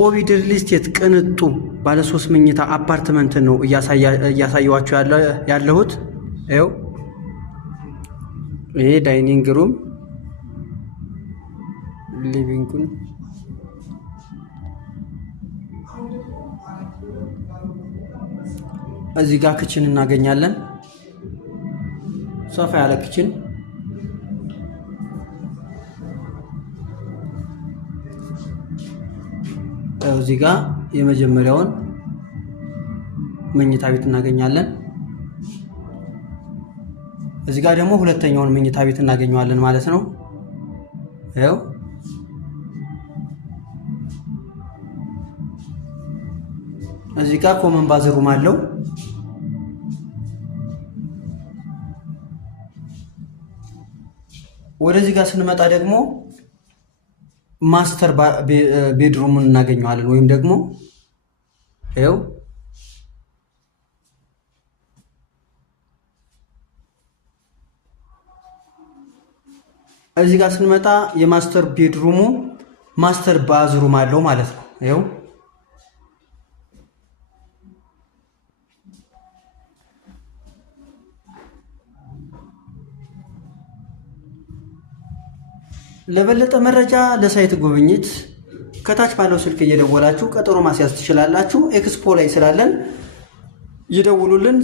ኮቪድ ሪል ስቴት ቅንጡ ባለ 3 መኝታ አፓርትመንት ነው እያሳየዋችሁ ያለሁት። ይኸው ይሄ ዳይኒንግ ሩም ሊቪንጉን እዚህ ጋር ክችን እናገኛለን። ሰፋ ያለ ክችን እዚህ ጋር የመጀመሪያውን መኝታ ቤት እናገኛለን። እዚህ ጋር ደግሞ ሁለተኛውን መኝታ ቤት እናገኘዋለን ማለት ነው። ይኸው እዚህ ጋር ኮመን ባዝሩም አለው። ወደዚህ ጋር ስንመጣ ደግሞ ማስተር ቤድሩሙን እናገኘዋለን። ወይም ደግሞ ይኸው እዚህ ጋር ስንመጣ የማስተር ቤድሩሙ ማስተር ባዝሩም አለው ማለት ነው። ይኸው ለበለጠ መረጃ ለሳይት ጉብኝት ከታች ባለው ስልክ እየደወላችሁ ቀጠሮ ማስያዝ ትችላላችሁ። ኤክስፖ ላይ ስላለን ይደውሉልን።